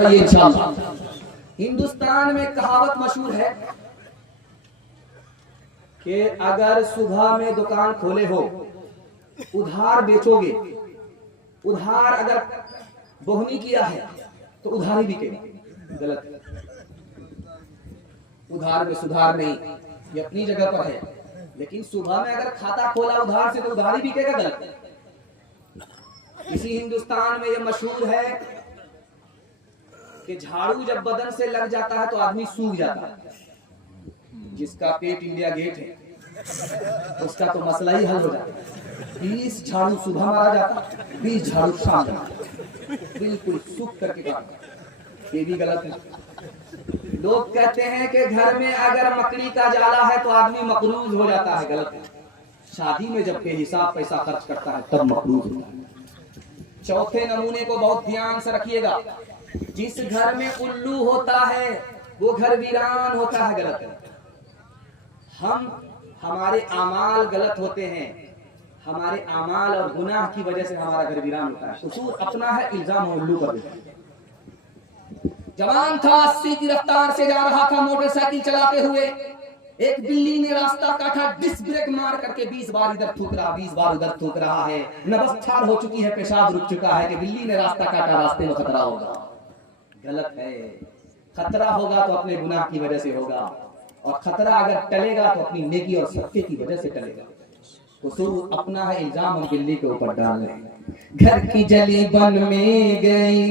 ये इंशाअल्लाह। हिंदुस्तान में कहावत मशहूर है कि अगर सुबह में दुकान खोले हो, उधार बेचोगे, उधार अगर बोहनी किया है तो उधार ही बिकेगा। गलत, उधार में सुधार नहीं, ये अपनी जगह पर है, लेकिन सुबह में अगर खाता खोला उधार से तो उधार ही बिकेगा। गलत। इसी हिंदुस्तान में ये मशहूर है कि झाड़ू जब बदन से लग जाता है तो आदमी सूख जाता है। जिसका पेट इंडिया गेट है उसका तो मसला ही हल हो जाता है। 20 झाड़ू सुबह मारा जाता, 20 झाड़ू शाम में, बिल्कुल सूख करके काटा। ये भी गलत है। लोग कहते हैं कि घर में अगर मकड़ी का जाला है तो आदमी मकरूज हो जाता है। गलत है। शादी में जब बेहिसाब पैसा खर्च करता है तब मकरूज होता है। चौथे नमूने को बहुत ध्यान से रखिएगा। जिस घर में उल्लू होता है वो घर वीरान होता है। गलत है। हमारे अमाल गलत होते हैं, हमारे अमाल और गुनाह की वजह से हमारा घर वीरान होता है। कसूर अपना है, इल्जाम उल्लू पर देता है। जवान था, 80 की रफ्तार से जा रहा था मोटरसाइकिल चलाते हुए, एक बिल्ली ने रास्ता काटा, डिस्क ब्रेक मार करके 20 बार इधर थूक रहा, 20 बार उधर थूक रहा है। नबस्तार हो चुकी है, पेशाब रुक चुका है कि बिल्ली ने रास्ता काटा, रास्ते में खतरा होगा। गलत है। खतरा होगा तो अपने गुनाह की वजह से होगा, और खतरा अगर टलेगा तो अपनी नेकी और सत्य की वजह से टलेगा। कसूर अपना है, इल्जाम हम बिल्ली के ऊपर डाल रहे हैं। घर की जली बन में गई,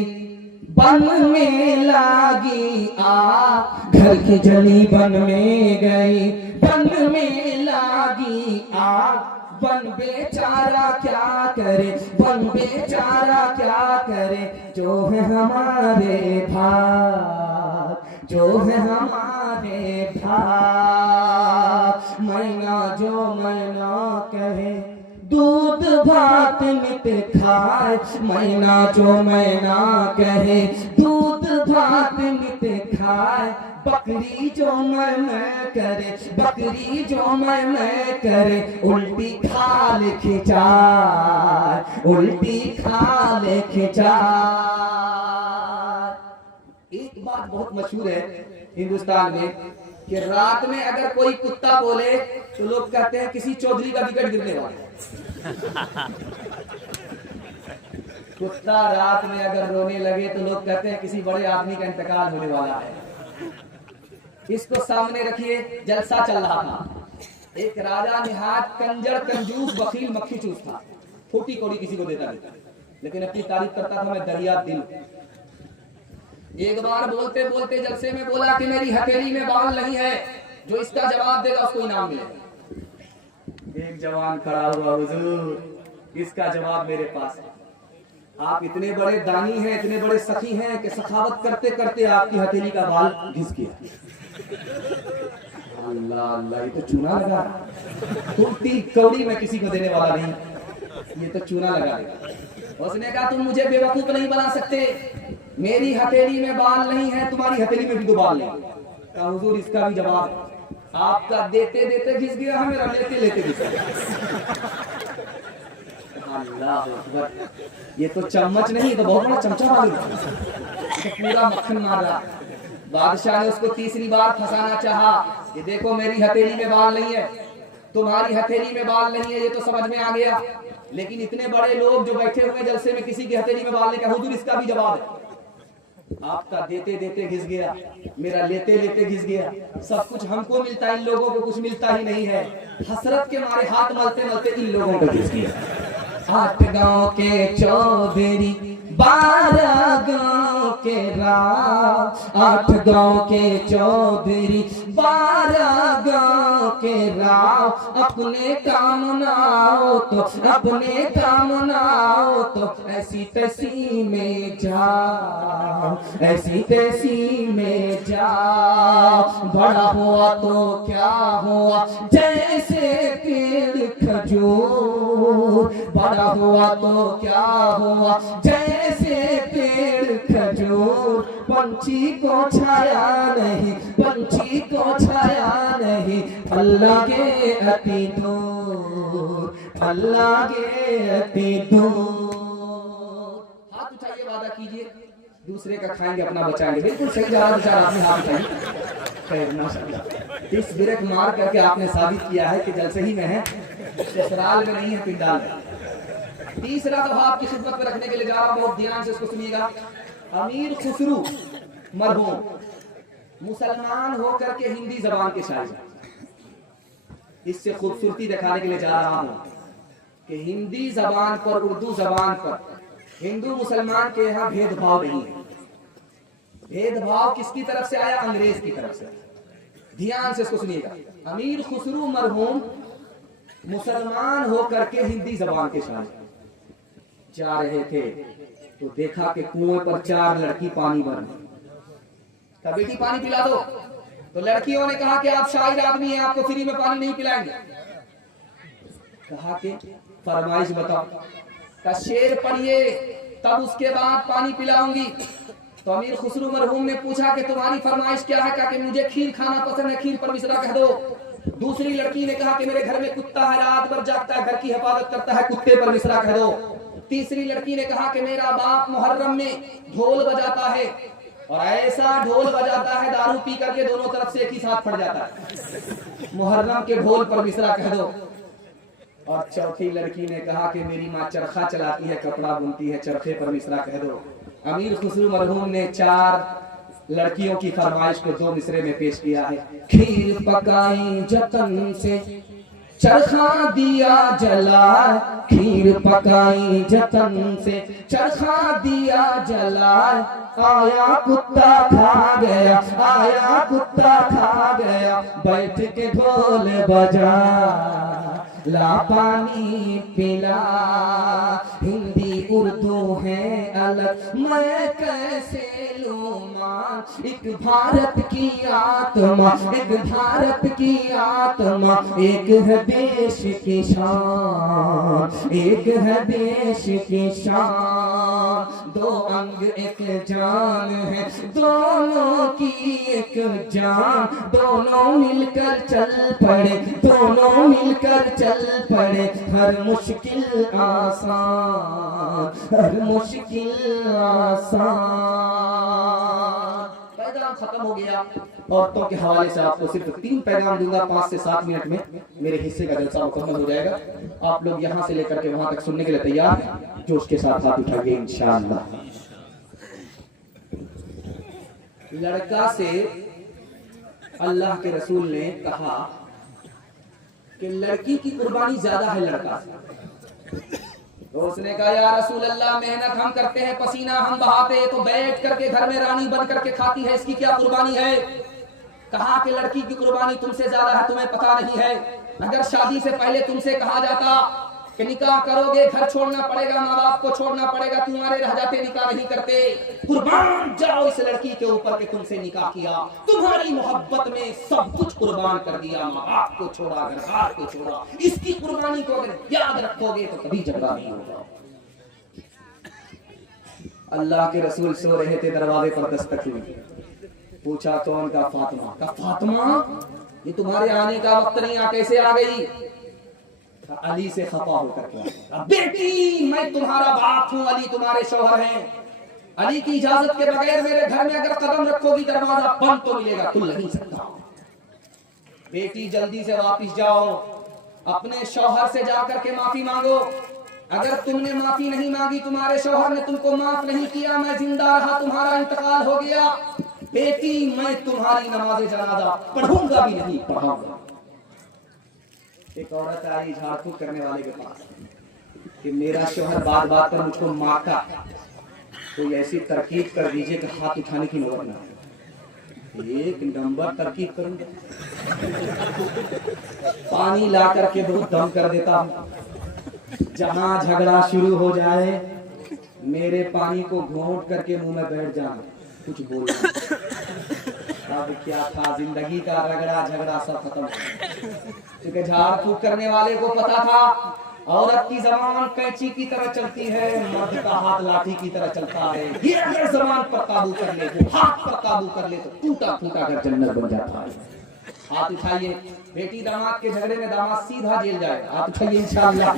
बन में लागी आग। घर की जली बन में गई, बन में लागी आग। बन बेचारा क्या करे, बन बेचारा क्या करे, जो है हमारे भाग, जो है हमारे भाग। मैना जो मैना कहे, दूध भात नित खाए। मैना जो मैना कहे, दूध भात नित खाए। बकरी जो मैं करे, बकरी जो मैं करे, उल्टी खाल खिंचाए, उल्टी खाल खिंचाए। एक बात बहुत मशहूर है हिंदुस्तान में कि रात में अगर कोई कुत्ता बोले तो लोग कहते हैं किसी चौधरी का विकेट गिरने वाला है। कुत्ता रात में अगर रोने लगे तो लोग कहते हैं किसी बड़े आदमी का इंतकाल होने वाला है। इसको सामने रखिए, जलसा चल रहा था। एक राजा निहायत कंजर, कंजूस, बखील, मक्खी चूस था। फूटी कौड़ी किसी को देता नहीं, लेकिन अपनी तारीफ करता था, मैं दरिया दिल। एक बार बोलते बोलते जलसे में बोला कि मेरी हथेली में बाल नहीं है, जो इसका जवाब देगा उसको इनाम मिलेगा। एक जवान खड़ा हुआ, हुजूर इसका जवाब मेरे पास है। आप इतने बड़े दानी हैं, इतने बड़े सखी हैं कि सखावत करते करते आपकी हथेली का बाल घिस गया। अल्लाह अल्लाह, ये तो चूना लगा। टूटी कौड़ी में किसी को देने वाला नहीं, ये तो चूना लगा देगा। उसने कहा तुम मुझे बेवकूफ नहीं बना सकते, मेरी हथेली में बाल नहीं है, तुम्हारी हथेली में भी तो बाल नहीं। कहा हुजूर इसका भी जवाब है। आपका देते देते घिस गया है, मेरा लेते लेते घिस गया। अल्लाह अकबर, ये तो चम्मच नहीं, तो बहुत बड़ा चमचा मालूम, तो पूरा मक्खन मार रहा। बादशाह ने उसको तीसरी बार फंसाना चाहा कि देखो मेरी हथेली में बाल नहीं है, तुम्हारी हथेली में बाल नहीं है, ये तो समझ में आ गया, लेकिन इतने बड़े लोग जो बैठे हुए जलसे में किसी की हथेली में बाल नहीं। कहा हुजूर इसका भी जवाब है। आपका देते देते घिस गया, मेरा लेते लेते घिस गया। सब कुछ हमको मिलता है, इन लोगों को कुछ मिलता ही नहीं है। हसरत के मारे हाथ मलते मलते इन लोगों को घिस गया। 8 गांव के चौधरी, 12 गांव के राव। 8 गांव के चौधरी, 12 गांव के राव। अपने काम ना हो तो, अपने काम ना हो तो ऐसी तैसी में जाओ, ऐसी तैसी में जाओ। बड़ा हुआ तो क्या हुआ, जैसे पेड़ खजूर। बड़ा हुआ तो क्या हुआ, जैसे पेड़ खजूर। पंछी को छाया नहीं, पंछी को छाया नहीं, फल लगे अति दूर, फल लगे अति दूर। हाथ उठाइए, वादा कीजिए दूसरे का खाएंगे अपना बचाएंगे। बिल्कुल सही जवाब विचार आपने हाथ उठाई। खैर माशाल्लाह, इस ब्रेक मार करके आपने साबित किया है कि जलसे ही में है, ससुराल में नहीं है, पिंडाल में। तीसरा दफा आपकी खिदमत में रखने के लिए जा रहा हूं, बहुत ध्यान से इसको सुनिएगा। अमीर खुसरू मरहूम मुसलमान होकर के हिंदी जबान के शायर, इससे खूबसूरती दिखाने के लिए जा रहा हूं कि हिंदी जबान पर, उर्दू जबान पर हिंदू मुसलमान के यहाँ भेदभाव नहीं है। भेदभाव किसकी तरफ से आया? अंग्रेज की तरफ से। ध्यान से इसको सुनिएगा। अमीर खुसरू मरहूम मुसलमान होकर के हिंदी जबान के शायर जा रहे थे तो देखा कि कुएं पर 4 लड़की पानी भर रही। बेटी पानी पिला दो। तो लड़कियों ने कहा कि आप शायर आदमी हैं, आपको फ्री में पानी नहीं पिलाएंगे। कहा कि फरमाइश बताओ, का शेर पढ़िए तब उसके बाद पानी पिलाऊंगी। तो अमीर खुसरू मरहूम ने पूछा कि तुम्हारी फरमाइश क्या है? कहा कि मुझे खीर खाना पसंद है, खीर पर मिश्रा कह दो। दूसरी लड़की ने कहा कि मेरे घर में कुत्ता है, रात भर जागता है, घर की हिफाजत करता है, कुत्ते पर मिश्रा कह दो। तीसरी लड़की ने कहा कि मेरा बाप मुहर्रम में ढोल बजाता है और ऐसा ढोल बजाता है दारू पी करके दोनों तरफ से एक ही साथ फट जाता है, मुहर्रम के ढोल पर मिश्रा कह दो। और चौथी लड़की ने कहा कि मेरी माँ चरखा चलाती है, कपड़ा बुनती है, चरखे पर मिश्रा कह दो। अमीर खुसरू मरहूम ने 4 लड़कियों की फरमाइश को 2 मिसरे में पेश किया है। खीर पकाई जतन से चरखा दिया जला, खीर पकाई जतन से चरखा दिया जला, आया कुत्ता खा गया, आया कुत्ता खा गया, बैठ के ढोल बजा ला पानी पिला। हिंदी उर्दू है अलग, मैं कैसे लूं मान, एक भारत की आत्मा, एक भारत की आत्मा, एक है देश की शान, एक है देश की शान। 2 अंग एक जान है, दोनों की एक जान, दोनों मिलकर चल पड़े, दोनों मिलकर चल पड़े, हर मुश्किल आसान, हर मुश्किल आसान। पैगाम खत्म हो गया। औरतों के हवाले से आपको सिर्फ 3 पैगाम दूंगा, 5 से 7 मिनट में मेरे हिस्से का जलसा मुकम्मल हो जाएगा। आप लोग यहाँ से लेकर के वहां तक सुनने के लिए तैयार हैं? जोश के साथ हाथ उठाइए इंशाअल्लाह। लड़का से अल्लाह के रसूल ने कहा कि लड़की की कुर्बानी ज्यादा है लड़का से। तो उसने कहा या रसूल अल्लाह, मेहनत हम करते हैं, पसीना हम बहाते, तो बैठ करके घर में रानी बन करके खाती है, इसकी क्या कुर्बानी है? कहा कि लड़की की कुर्बानी तुमसे ज्यादा है, तुम्हें पता नहीं है। अगर शादी से पहले तुमसे कहा जाता कि निकाह करोगे, घर छोड़ना पड़ेगा, माँ बाप को छोड़ना पड़ेगा, तुम्हारे रह जाते निकाह नहीं करते। कुर्बान जाओ इस लड़की के ऊपर कि तुमसे निकाह किया, तुम्हारी मोहब्बत में सब कुछ कुर्बान कर दिया, माँ बाप को छोड़ा, घर बार को छोड़ा। इसकी कुर्बानी को अगर याद रखोगे तो कभी झगड़ा नहीं होगा। अल्लाह के रसूल सो रहे थे, दरवाजे पर दस्तक हुई। पूछा कौन? का फातिमा। का फातिमा, ये तुम्हारे आने का वक्त नहीं, आ कैसे आ गई? अली से खफा होकर के, बेटी मैं तुम्हारा बाप हूँ, अली तुम्हारे शौहर हैं, अली की इजाजत के बगैर मेरे घर में अगर कदम रखोगी दरवाजा बंद तो मिलेगा, खुल नहीं सकता। बेटी जल्दी से वापिस जाओ, अपने शौहर से जाकर के माफी मांगो। अगर तुमने माफी नहीं मांगी, तुम्हारे शौहर ने तुमको माफ नहीं किया, मैं जिंदा रहा, तुम्हारा इंतकाल हो गया, बेटी मैं तुम्हारी नमाज जनाजा पढ़ूंगा भी नहीं, पढ़ाऊंगा। एक औरत आई झाड़ फूक करने वाले के पास कि मेरा शौहर बात बात पर मुझको मारता, कोई ऐसी तरकीब कर दीजिए कि हाथ उठाने की नौबत ना। 1 नंबर तरकीब करूंगा, पानी ला करके बहुत दम कर देता हूं, जहां झगड़ा शुरू हो जाए मेरे पानी को घोंट करके मुंह में बैठ जाना, कुछ बोलना। अब क्या था, जिंदगी का रगड़ा झगड़ा सब खत्म, क्योंकि झाड़ फूक करने वाले को पता था औरत की जबान कैंची की तरह चलती है, मर्द का हाथ लाठी की तरह चलता है। ये अगर जबान पर काबू कर ले, हाथ पर काबू कर ले तो टूटा फूटा कर जन्नत बन जाता है। हाथ उठाइए, बेटी दामाद के झगड़े में दामाद सीधा जेल जाएगा। हाथ उठाइए इंशाअल्लाह।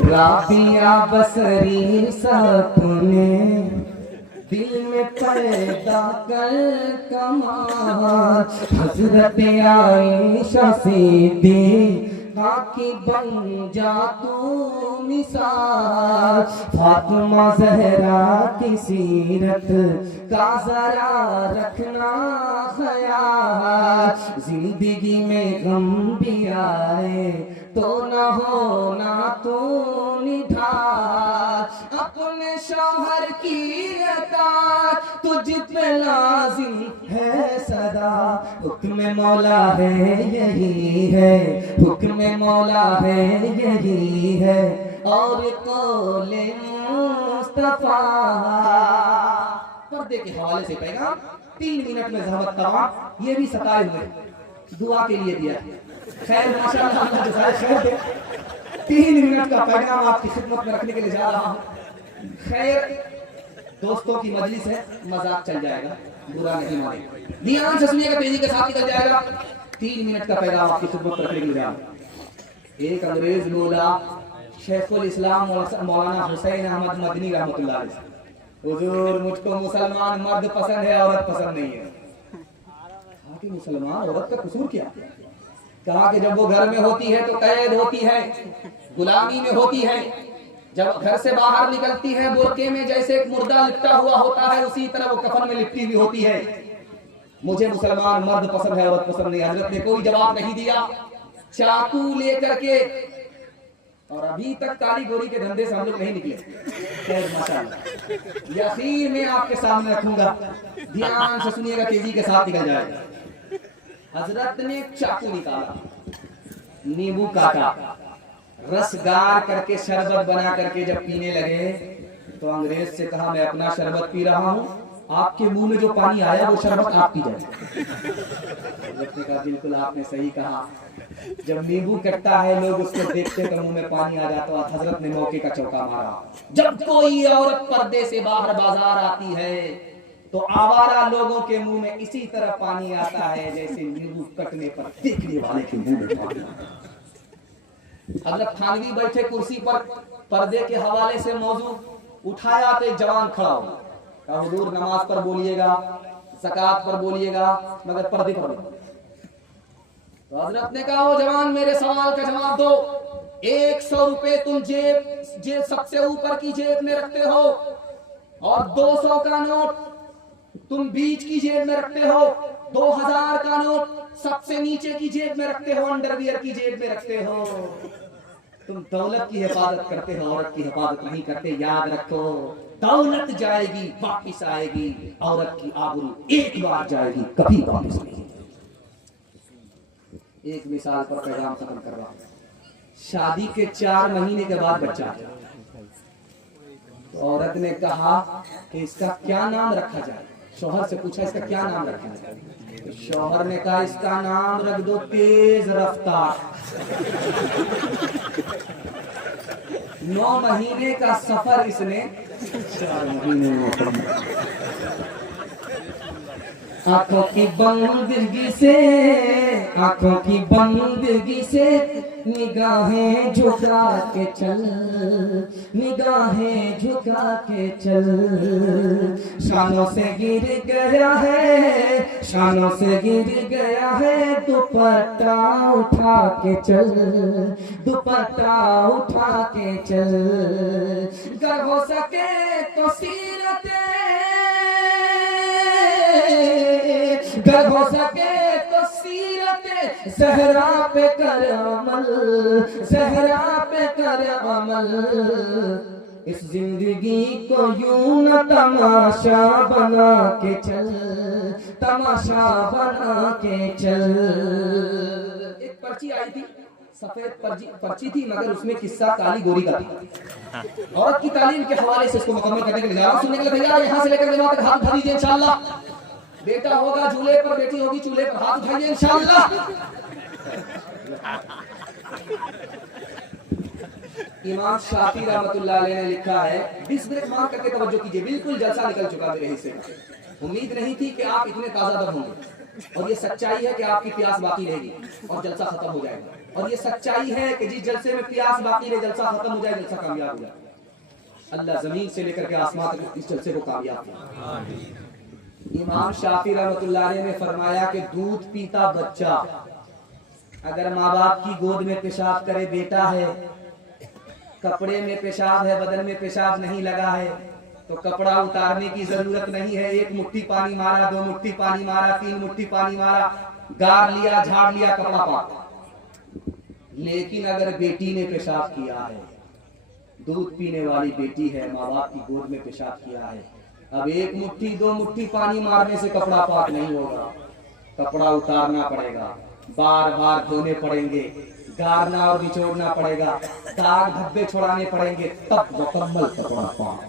राबिया बसरी सपने दिल में पैदा कर कमाल, हजरत आयशा सिद्दीक़ा की बन जा तू मिसाल, फातिमा ज़हरा की सीरत का जरा रखना ख्याल, जिंदगी में गम भी आए तो न हो ना तू निढाल, अपने शौहर की अताअत तुझ पे लाजिम है सदा, हुक्म मौला है यही है, हुक्म मौला है यही है, और कौले मुस्तफा। पर्दे के हवाले से पैगाम 3 मिनट में ज़हमत तमाम, ये भी सताए हुए दुआ के लिए दिया। खैर माशाअल्लाह, अल्लाह जज़ाए खैर दे। 3 मिनट का पैगाम आपकी खिदमत में रखने के लिए जा रहा हूँ। खैर दोस्तों की मजलिस है, मजाक चल जाएगा, बुरा नहीं माने, ध्यान से सुनिएगा, तेजी के साथ निकल जाएगा। 3 मिनट का पैगाम आपकी खिदमत में रखने के लिए जा रहा हूँ। एक अंग्रेज बोला शेखुल इस्लाम मौलाना हुसैन अहमद मदनी रहमतुल्लाह अलैह, हुजूर मुझको मुसलमान मर्द पसंद है, औरत पसंद नहीं है। कहा कि मुसलमान औरत का कसूर क्या? कहा कि जब वो घर में होती है तो कैद होती है, गुलामी में होती है, जब घर से बाहर निकलती है बुर्के में जैसे एक मुर्दा लिपटा हुआ होता है, उसी तरह वो कफन में लिपटी हुई होती है। मुझे मुसलमान मर्द पसंद है, औरत पसंद नहीं। हजरत ने कोई जवाब नहीं दिया, चाकू लेकर के, और अभी तक काली गोरी के धंधे से हम लोग नहीं निकले। खैर माशाअल्लाह, यकीन में आपके सामने रखूंगा, ध्यान से सुनिएगा, तेजी के साथ निकल जाएगा। हजरत ने चाकू निकाला, नींबू काटा, रस गार करके शरबत बना करके जब पीने लगे तो अंग्रेज से कहा मैं अपना शरबत पी रहा हूँ, आपके मुंह में जो पानी आया वो शरबत आप पी जाए। हजरत ने कहा बिल्कुल आपने सही कहा, जब नींबू कटता है लोग उसको देखते तो मुंह में पानी आ जाता। हजरत ने मौके का चौका मारा, जब कोई औरत पर्दे से बाहर बाजार आती है तो आवारा लोगों के मुंह में इसी तरह पानी आता है जैसे नींबू कटने पर देखने वाले के मुंह में पानी आता है। हजरत थानवी बैठे कुर्सी पर, पर्दे के हवाले से मौजू उठाया तो एक जवान खड़ा हो, कहा हुजूर नमाज पर बोलिएगा, ज़कात पर बोलिएगा, मगर पर्दे पर नहीं। तो हजरत ने कहा ओ जवान, मेरे सवाल का जवाब दो, 100 रुपए तुम जेब सबसे ऊपर की जेब में रखते हो और 200 का नोट तुम बीच की जेब में रखते हो, 2000 का नोट सबसे नीचे की जेब में रखते हो, अंडरवियर की जेब में रखते हो। तुम दौलत की हिफाजत करते हो, औरत की हिफाजत नहीं करते। याद रखो, दौलत जाएगी वापिस आएगी, औरत की आबरू एक बार जाएगी कभी वापिस नहीं। एक मिसाल पर पैगाम खत्म कर रहा हूं। शादी के 4 महीने के बाद बच्चा, तो औरत ने कहा कि इसका क्या नाम रखा जाए। शौहर से पूछा इसका क्या नाम रखा जाए, तो शौहर ने कहा इसका नाम रख दो तेज रफ्तार। 9 महीने का सफर इसने 4 महीने में। आंखों की बंदगी से, आंखों की बंदगी से निगाहें झुका के चल, निगाहें झुका के चल। शानों से गिर गया है, शानों से गिर गया है, दुपट्टा उठा के चल, दुपट्टा उठा के चल। अगर हो सके तो सीरते, अगर हो सके तो सीरते ज़हरा पे कर अमल, ज़हरा पे कर अमल। इस जिंदगी को यूं न तमाशा बना के चल, तमाशा बना के चल। एक पर्ची आई थी, सफेद पर्ची थी, मगर उसमें किस्सा काली गोरी का था। औरत की तालीम के हवाले से इसको मुकम्मल करने के लिए जा रहा हूं। सुनने के लिए भैया यहाँ से लेकर वहां तक हाथ उठा दीजिए इंशाअल्लाह। बेटा होगा झूले पर, बेटी होगी चूल्हे पर, हाथ उठाइए इंशाअल्लाह। इमाम शाफी रहमतुल्लाह अलैह ने लिखा है, 20 मिनट मान करके तवज्जो कीजिए, बिल्कुल जलसा निकल चुका मेरे हिस्से का। उम्मीद नहीं थी कि आप इतने ताजा दम होंगे। और ये सच्चाई है कि आपकी प्यास बाकी रहेगी और जलसा खत्म हो जाएगा। और ये सच्चाई है कि जिस जलसे में प्यास बाकी रहे जलसा खत्म हो जाए, जलसा कामयाब हो जाए। अल्लाह जमीन से लेकर के आसमान तक इस जलसे को कामयाब किया। इमाम शाफी रहमतुल्लाह अलैह ने फरमाया कि दूध पीता बच्चा अगर माँ बाप की गोद में पेशाब करे, बेटा है, कपड़े में पेशाब है, बदन में पेशाब नहीं लगा है, तो कपड़ा उतारने की जरूरत नहीं है। एक मुट्ठी पानी मारा, 2 मुट्ठी पानी मारा, 3 मुट्ठी पानी मारा, गार लिया, झाड़ लिया, कपड़ा पाक। लेकिन अगर बेटी ने पेशाब किया है, दूध पीने वाली बेटी है, माँ बाप की गोद में पेशाब किया है, अब 1 मुट्ठी 2 मुट्ठी पानी मारने से कपड़ा पाक नहीं होगा, कपड़ा उतारना पड़ेगा, बार बार धोने पड़ेंगे, गारना और निचोड़ना पड़ेगा, दाग धब्बे छुड़ाने पड़ेंगे, तब मुकम्मल कपड़ा पाक।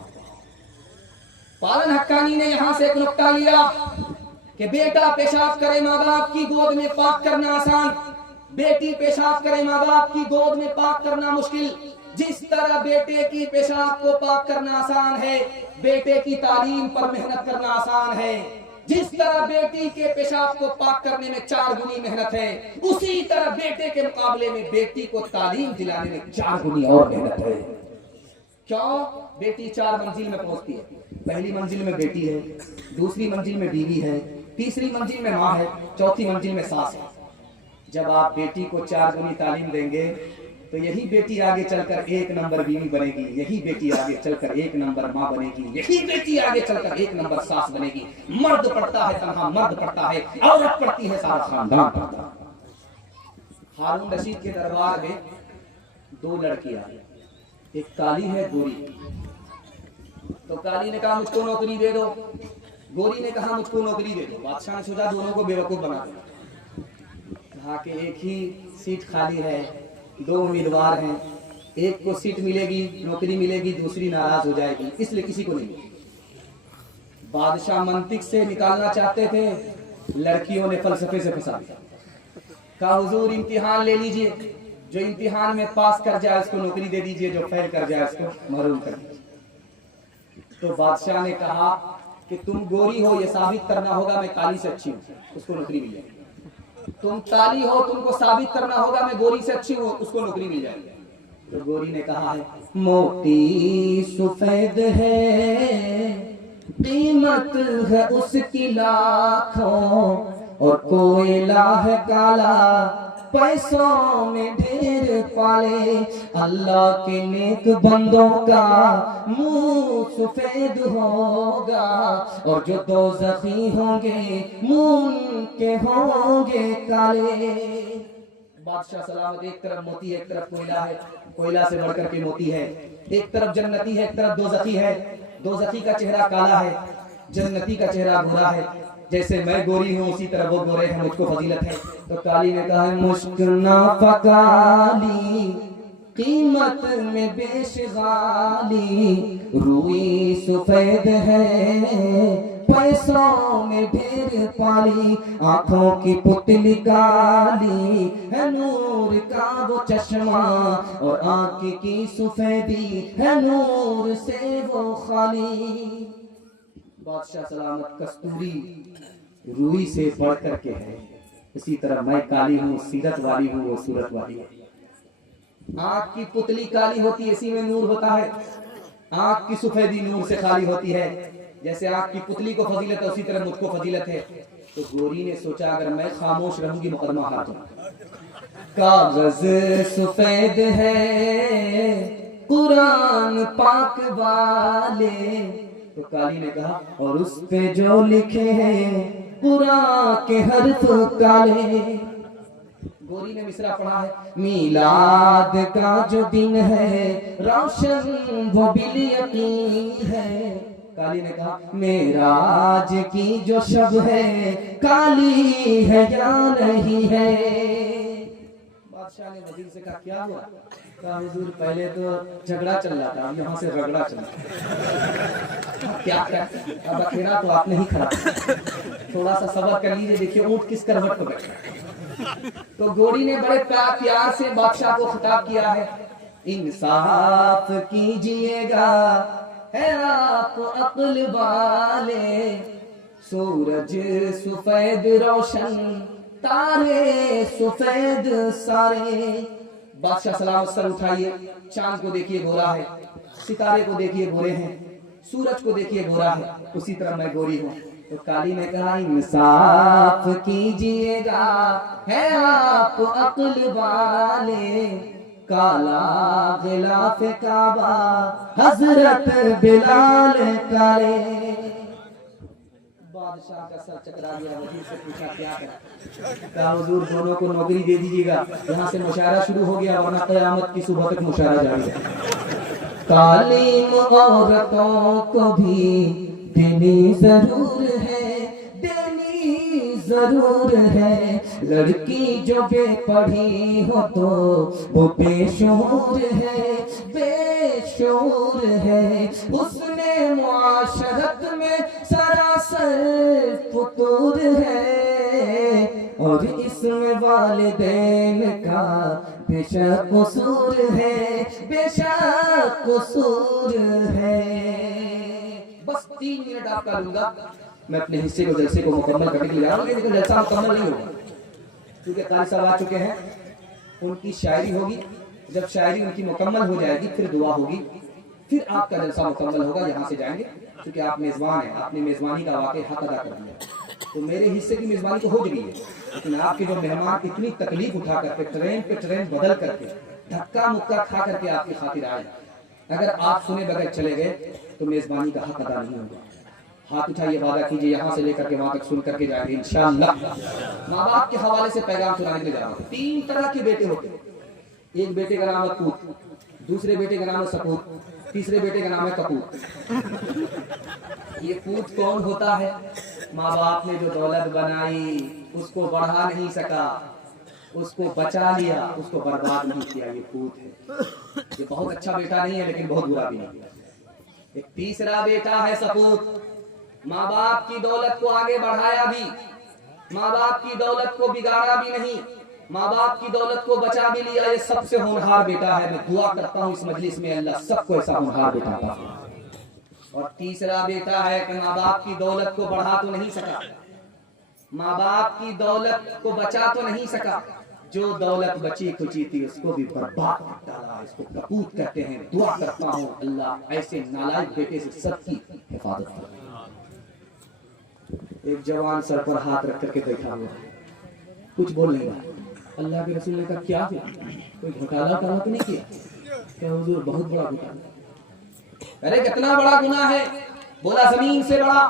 पालन हक्कानी ने यहां से एक नुक्ता लिया कि बेटा पेशाब करे माँ बाप की गोद में पाक करना आसान, बेटी पेशाब करे माँ बाप की गोद में पाक करना मुश्किल। जिस तरह बेटे की पेशाब को पाक करना आसान है, बेटे की तालीम पर मेहनत करना आसान है। जिस तरह बेटी के पेशाब को पाक करने में 4 गुनी मेहनत है, उसी तरह बेटे के मुकाबले में बेटी को तालीम दिलाने में 4 गुनी और मेहनत है। क्यों? बेटी 4 मंजिल में पहुंचती है। पहली मंजिल में बेटी है, दूसरी मंजिल में बीवी है, तीसरी मंजिल में माँ है, चौथी मंजिल में सास है। जब आप बेटी को 4 गुनी तालीम देंगे तो यही बेटी आगे चलकर 1 नंबर बीवी बनेगी, यही बेटी आगे चलकर 1 नंबर माँ बनेगी, यही बेटी आगे चलकर 1 नंबर सास बनेगी। मर्द पढ़ता है तन्हा मर्द पढ़ता है, औरत पढ़ती है सारा खानदान पढ़ता है। हारून रशीद के दरबार में 2 लड़कियां, एक काली है गोरी। तो काली ने कहा मुझको नौकरी दे दो, गोरी ने कहा मुझको नौकरी दे दो। बादशाह ने सोचा दोनों को बेवकूफ बना दो, कहा कि एक ही सीट खाली है, 2 उम्मीदवार हैं, एक को सीट मिलेगी, नौकरी मिलेगी, दूसरी नाराज हो जाएगी, इसलिए किसी को नहीं मिलेगी। बादशाह मंतिक से निकालना चाहते थे, लड़कियों ने फलसफे से फंसा दिया। कहा हुजूर इम्तिहान ले लीजिए, जो इम्तिहान में पास कर जाए उसको नौकरी दे दीजिए, जो फेल कर जाए उसको महरूम कर दीजिए। तो बादशाह ने कहा कि तुम गोरी हो, ये साबित करना होगा मैं काली से अच्छी हूँ, उसको नौकरी मिल जाएगी। तुम काली हो, तुमको साबित करना होगा मैं गोरी से अच्छी हूँ, उसको नौकरी मिल जाएगी। तो गोरी ने कहा है मोती सफेद है, कीमत है उसकी लाखों, और कोयला है काला, पैसों में ढेर पाले। अल्लाह के नेक बंदों का मुंह सफेद होगा, और जो दोज़खी होंगे मुंह के होंगे काले। बादशाह सलामत, एक तरफ मोती है, एक तरफ कोयला है, कोयला से बढ़कर के मोती है, एक तरफ जन्नती है, एक तरफ दोज़खी है। दोज़खी का चेहरा काला है, जन्नती का चेहरा गोरा है। जैसे मैं गोरी हूँ उसी तरह वो गोरे हैं, मुझको फजीलत है। तो काली ने कहा मुश्क ना पकाली, कीमत में बेशगाली, रूई सफेद है, पैसों में ढेर पाली, आंखों की पुतली काली है, नूर का वो चश्मा, और आंख की सफेदी है, नूर से वो खाली। बादशाह सलामत, कस्तूरी रूई से बढ़ करके है, इसी तरह मैं काली हूँ, सीरत वाली हूँ, वो सूरत वाली है। आंख की पुतली काली होती है, इसी में नूर होता है। आंख की सफेदी नूर से खाली होती है। जैसे आंख की पुतली को फजीलत है, उसी तरह मुझको फजीलत है। तो गोरी ने सोचा अगर मैं खामोश रहूंगी मुकदमा हार जाऊंगा। कागज सफेद है कुरान पाक वाले, तो काली ने कहा और उस पे जो लिखे हैं कुरान के हर्फ काले। गोरी ने मिसरा पढ़ा है, मीलाद का जो दिन है रोशन वो बिल यकीन है। काली ने कहा मेराज की जो शब है काली है या नहीं है। बादशाह ने वजीर से कहा क्या हुआ? कहा हुजूर पहले तो झगड़ा चल रहा था, यहाँ से रगड़ा चल रहा। क्या क्या अब अखेरा तो आपने ही खड़ा, थोड़ा सा सब्र कर लीजिए, देखिए ऊंट किस करवट पर बैठा। तो गोरी ने बड़े प्यार से बादशाह को खिताब किया है, इंसाफ कीजिएगा है आप अक्ल वाले, सूरज सफेद रोशन, तारे सफेद सारे। बादशाह सलाम सर उठाइए, चांद को देखिए गोरा है, सितारे को देखिए गोरे हैं, सूरज को देखिए गोरा है, उसी तरह मैं गोरी हूँ। तो काली ने कहा इंसाफ कीजिएगा, है आप अक्ल वाले, काला गिलाफ काबा हजरत बिलाल काले। बादशाह का सर चकरा गया, वजीर से पूछा क्या कहा, हुजूर दोनों को नौकरी दे दीजिएगा, यहाँ से मुशायरा शुरू हो गया वरना क़यामत की सुबह तक मुशायरा जारी है। तालीम औरतों को भी देनी जरूर है, देनी जरूर है, लड़की जो बेपढ़ी हो तो वो बेशूर है, बेशूर है, उसने मुआशरत में सरासर फतूर है, और इसमें वालिदैन का बेशक कसूर है, बेशक कसूर है। बस 3 मिनट आपका लूंगा, मैं अपने हिस्से को जलसे को मुकम्मल करने के लिए जा रहा हूं, लेकिन जलसा मुकम्मल नहीं होगा क्योंकि कारी साहब आ चुके हैं, उनकी शायरी होगी, जब शायरी उनकी मुकम्मल हो जाएगी फिर दुआ होगी, फिर आपका जलसा मुकम्मल होगा, यहाँ से जाएंगे क्योंकि आप मेजबान हैं, आपने मेजबानी का वाकई हक अदा कर दिया। तो मेरे हिस्से की मेजबानी तो हो गई है, लेकिन आपके जो मेहमान इतनी तकलीफ उठा करके ट्रेन पे ट्रेन बदल करके धक्का मुक्का खा करके आपकी खातिर आए, अगर आप सुने बगैर चले गए तो मेजबानी का हक अदा नहीं होगा। हाथ उठाइए, वादा कीजिए यहाँ से लेकर के वहां तक सुन करके जाएंगे इंशाअल्लाह। माँ बाप के हवाले से पैगाम सुनाने के लिए जा रहा हूँ। 3 तरह के बेटे होते हैं, एक बेटे का नाम है पूत, दूसरे बेटे का नाम है सपूत, तीसरे बेटे का नाम है कपूत। ये पूत कौन होता है? माँ बाप ने जो दौलत बनाई उसको बढ़ा नहीं सका, उसको बचा लिया, उसको बर्बाद नहीं किया, ये पूत है। ये बहुत अच्छा बेटा नहीं है लेकिन बहुत बुरा भी नहीं है। एक तीसरा बेटा है सपूत, माँ बाप की दौलत को आगे बढ़ाया भी, माँ बाप की दौलत को बिगाड़ा भी नहीं, माँ बाप की दौलत को बचा भी लिया, ये सबसे होनहार बेटा है। मैं दुआ करता हूँ इस मजलिस में अल्लाह सबको ऐसा होनहार बेटा अता फरमाए। और तीसरा बेटा है कि माँ बाप की दौलत को बढ़ा तो नहीं सका, माँ बाप की दौलत को बचा तो नहीं सका, जो दौलत बची खुची थी उसको भी बर्बाद कर डाला। इसको कपूत कहते हैं। दुआ करता हूँ अल्लाह ऐसे नालायक बेटे से सबकी हिफाजत करे। एक जवान सर पर हाथ रख करके बैठा हुआ, कुछ बोल नहीं रहा। अल्लाह के रसूल ने कहा क्या है, कोई घोटाला तो नहीं किया? क्या हुजूर बहुत बड़ा घोटाला। अरे कितना बड़ा गुनाह है? बोला जमीन से बड़ा।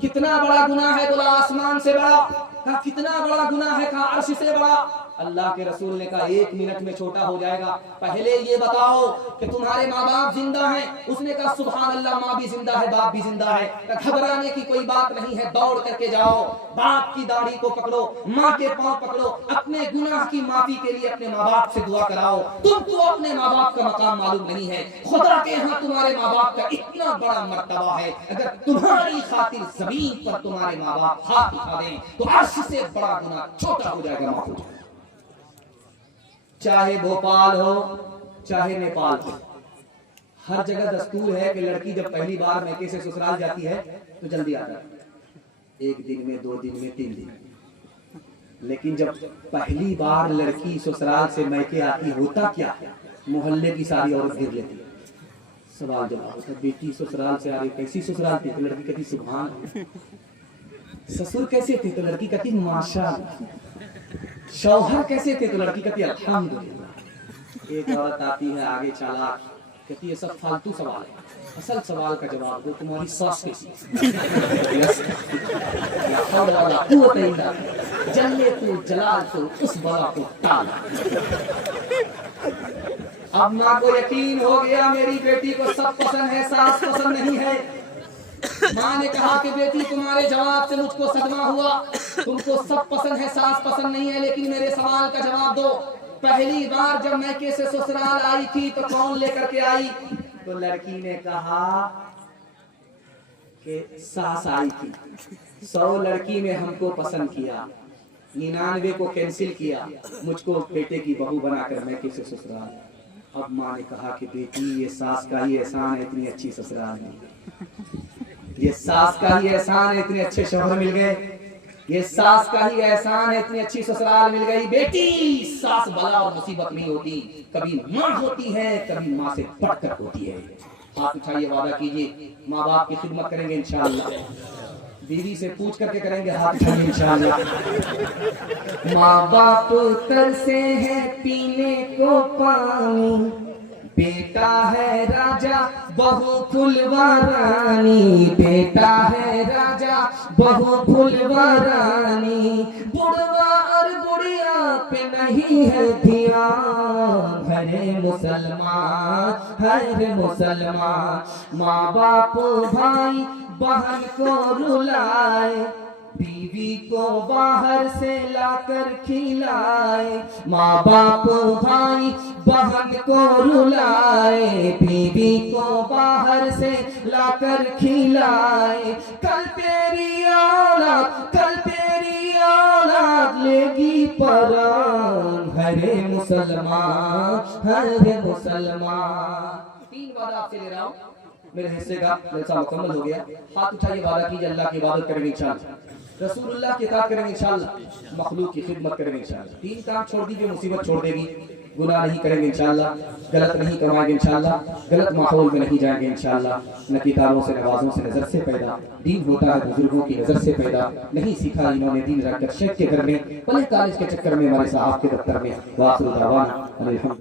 कितना बड़ा गुनाह है? बोला आसमान से बड़ा। कहा कितना बड़ा गुनाह है? कहा अर्श से बड़ा। अल्लाह के रसूल ने कहा 1 मिनट में छोटा हो जाएगा, पहले ये बताओ कि तुम्हारे माँ बाप जिंदा हैं? उसने कहा सुभान अल्लाह, माँ भी जिंदा है, बाप भी जिंदा है। घबराने की कोई बात नहीं है, दौड़ करके जाओ, बाप की दाढ़ी को पकड़ो, माँ के पांव पकड़ो, अपने गुनाह की माफी के लिए अपने माँ बाप से दुआ कराओ। तुमको अपने माँ बाप का मकाम मालूम नहीं है, खुदा के यहाँ तुम्हारे माँ बाप का इतना बड़ा मर्तबा है। अगर तुम्हारी खातिर जमीन पर तुम्हारे माँ बाप हाथ उठा दें तो अर्श से बड़ा गुनाह छोटा हो जाएगा, माफ हो जाएगा। चाहे भोपाल हो चाहे नेपाल हो, हर जगह दस्तूर है कि लड़की जब पहली बार मैके से ससुराल जाती है तो जल्दी आता है, 1 दिन में, 2 दिन में, 3 दिन। लेकिन जब पहली बार लड़की ससुराल से मैके आती होता क्या, मोहल्ले की सारी औरत घेर लेती है। सवाल जवाब होता, बेटी ससुराल से आ रही, कैसी ससुराल थी? तो लड़की कहती सुभान। ससुर कैसे थे? तो लड़की कहती माशाअल्लाह। शौहर कैसे थे? तो लड़की कहती अल्हम्दुलिल्लाह। एक औरत आती है आगे चालाक, कहती है सब फालतू सवाल है, असल सवाल का जवाब दो, तुम्हारी सास कैसी? जल्ले तो जलाल तो उस बला को टाल। अब माँ को यकीन हो गया मेरी बेटी को सब पसंद है, सास पसंद नहीं है। माँ ने कहा कि बेटी तुम्हारे जवाब से मुझको सदमा हुआ, तुमको सब पसंद है, सास पसंद नहीं है, लेकिन मेरे सवाल का जवाब दो। पहली बार जब मैके से ससुराल आई थी तो कौन लेकर के आई? तो लड़की ने कहा कि सास आई थी। 100 लड़की ने हमको पसंद किया, 99 को कैंसिल किया, मुझको बेटे की बहू बनाकर मैके से ससुराल। अब माँ ने कहा कि बेटी ये सास का ही एहसान है, इतनी अच्छी ससुराल नहीं। ये सास का ही एहसान है, इतने अच्छे शौहर मिल गए। ये सास का ही एहसान है, इतनी अच्छी ससुराल मिल गई। बेटी, सास बला और मुसीबत नहीं होती, कभी माँ होती है, कभी माँ से बढ़कर होती है। हाथ उठाइए, वादा कीजिए माँ बाप की खिदमत करेंगे इंशाअल्लाह। बीवी से पूछ करके करेंगे, हाथ उठाइए इंशाअल्लाह। माँ बाप तरसे है पीने को पानी, बेटा है राजा बहु फुलवारानी, बेटा है राजा बहु फुलवारानी, बुढ़वा और बुढ़िया पे नहीं है ध्यान, हरे मुसलमान हरे मुसलमान। माँ बाप भाई बहन को रुलाए, बीवी को बाहर से लाकर खिलाए, माँ बाप भाई बहन को रुलाए, बीवी को बाहर से लाकर खिलाए। कल तेरी औलाद लेगी परान, हरे मुसलमान हरे मुसलमान। 3 वादा आपसे ले रहा हूँ, मेरे हिस्से का जलसा मुकम्मल हो गया। हाथ उठाइए, वादा कीजिए अल्लाह की इबादत करेंगे इंशाअल्लाह, रसूलुल्लाह की इताअत करेंगे इंशाअल्लाह, मखलूक की खिदमत करेंगे इंशाअल्लाह। 3 काम छोड़ दीजिए, मुसीबत छोड़ देगी। गुनाह नहीं करेंगे इंशाअल्लाह, गलत नहीं कमाएंगे इंशाअल्लाह, गलत माहौल में नहीं जाएंगे इंशाअल्लाह। न किताबों से नवाजों से नजर से पैदा, दीन होता है बुजुर्गों की नजर से पैदा। नहीं सीखा इन्होंने दीन रखकर शेख के घर में, पहले कॉलेज के चक्कर में, हमारे साहब के दफ्तर में। वाखिर दावाना अनिल हम्द।